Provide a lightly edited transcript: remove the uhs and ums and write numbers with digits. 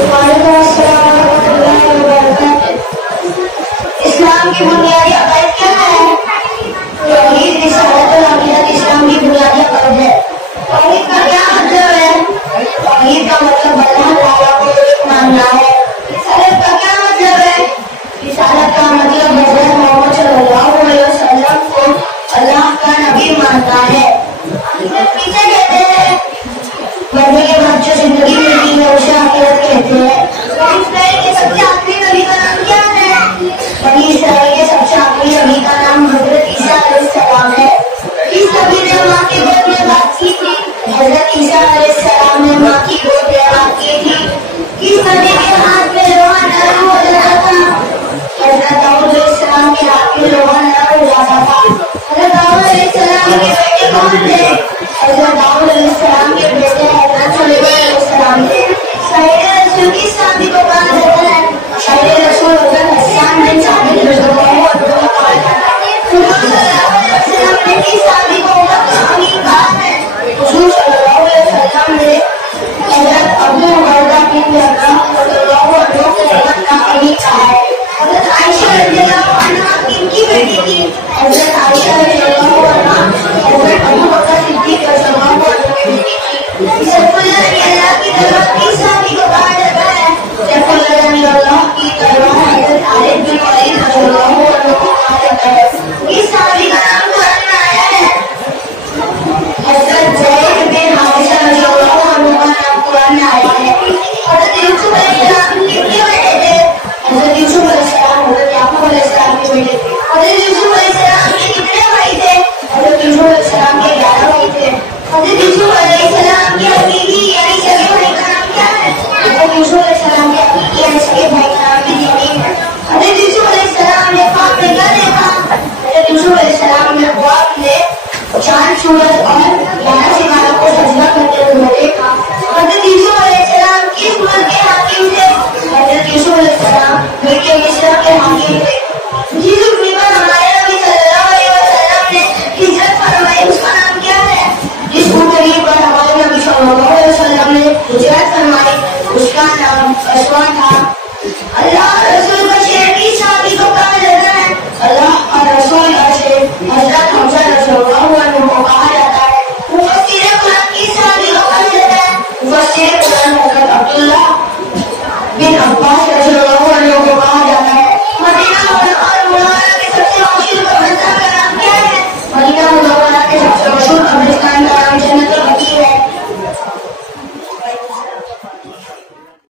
وعلیکم السلام ورحمۃ اللہ وبرکاتہ۔ اسلام کی بنیادی عقائد کیا ہے؟ توحید، رسالت اور عقیدت اسلام کی بنیادی عقائد ہے۔ توحید کا کیا مطلب ہے؟ توحید کا مطلب اللہ تعالیٰ کو ایک ماننا ہے۔ رسالت کا کیا مطلب ہے؟ رسالت کا مطلب حضرت محمد صلی اللہ علیہ وسلم کو اللہ کا نبی ماننا ہے۔ عقیدت کسے کہتے ہیں؟ مرنے کے بعد جو زندگی ملتی ہے اسے عقیدت کہتے ہیں۔ بنی اسرائیل کے سب سے آخری نبی کا نام کیا ہے؟ بنی اسرائیل کے سب سے آخری نبی کا نام حضرت عیسیٰ علیہ السلام ہے۔ کس نبی نے ماں کی گود میں بات کی تھی؟ حضرت عیسیٰ علیہ السلام نے ماں کی گود میں بات کی تھی۔ کس نبی کے ہاتھ میں لوہا نرم ہو جاتا تھا؟ حضرت داؤد علیہ السلام کے ہاتھ میں لوہا نرم ہو جاتا تھا۔ حضرت داؤد علیہ السلام کے بیٹے کون تھے؟ حضرت داؤد علیہ السلام کے بیٹے حضرت سلیمان علیہ السلام تھے۔ شاعر رسول کس صحابی کو کہا جاتا ہے؟ شاعر رسول حضرت حسان بن ثابت رضی اللہ عنہ کو کہا جاتا ہے۔ حضور صلی اللہ علیہ وسلم نے کس صحابی کو امت کا امین کہا ہے؟ حضور صلی اللہ علیہ وسلم نے حضرت ابو عبیدہ بن جراح رضی اللہ عنہ کو امت کا امین کہا ہے۔ حضرت عائشہ رضی اللہ عنہا کن کی بیٹی تھی؟ حضرت عائشہ رضی اللہ عنہا حضرت ابو بکر صدیق رضی اللہ عنہ کی بیٹی تھی۔ سیف اللہ یعنی اللہ کی تلوار کس صحابی کو کہا جاتا ہے؟ سیف اللہ یعنی اللہ کی تلوار حضرت خالد بن ولید رضی اللہ عنہ کو کہا جاتا ہے۔ کس صحابی کا نام قرآن میں آیا ہے؟ حضرت زید بن حارثہ رضی اللہ عنہ کا نام قرآن میں آیا ہے۔ حضرت یوسف علیہ السلام کن کے بیٹے تھے؟ حضرت یوسف علیہ السلام حضرت یعقوب علیہ السلام کے بیٹے تھے۔ حضرت یوسف علیہ السلام کے کتنے بھائی تھے؟ حضرت یوسف علیہ السلام کے 11 بھائی تھے۔ حضرت یوسف علیہ السلام کے حقیقی یعنی سگے بھائی کا نام کیا ہے؟ حضرت یوسف علیہ السلام کے حقیقی یعنی سگے بھائی کا نام بنیامین ہے۔ حضرت یوسف علیہ السلام نے خواب میں کیا دیکھا؟ حضرت یوسف علیہ السلام نے خواب میں چاند، سورج اور 11 ستاروں کو سجدہ کرتے ہوئے دیکھا۔ حضرت یوسف علیہ السلام کس ملک کے حاکم تھے؟ حضرت یوسف علیہ السلام ملک مصر کے حاکم تھے۔ جس زمین پر ہمارے نبی صلی اللہ علیہ وسلم نے ہجرت فرمائی اس کا نام کیا ہے؟ جس اونٹنی پر ہمارے نبی صلی اللہ علیہ وسلم نے ہجرت فرمائی اس کا نام قصوہ تھا۔ اللہ رسول کا شعر کس صحابی کو کہا جاتا ہے؟ اللہ اور رسول کا شعر حضرت حمزہ رضی اللہ عنہ کو کہا جاتا ہے۔ مفسر قرآن کس صحابی کو کہا جاتا ہے؟ مفسر قرآن حضرت عبداللہ بن عباس رضی اللہ عنہ کو کہا جاتا ہے۔ مدینہ منورہ کے سب سے مشہور قبرستان کا نام کیا ہے؟ مدینہ منورہ کے سب سے مشہور قبرستان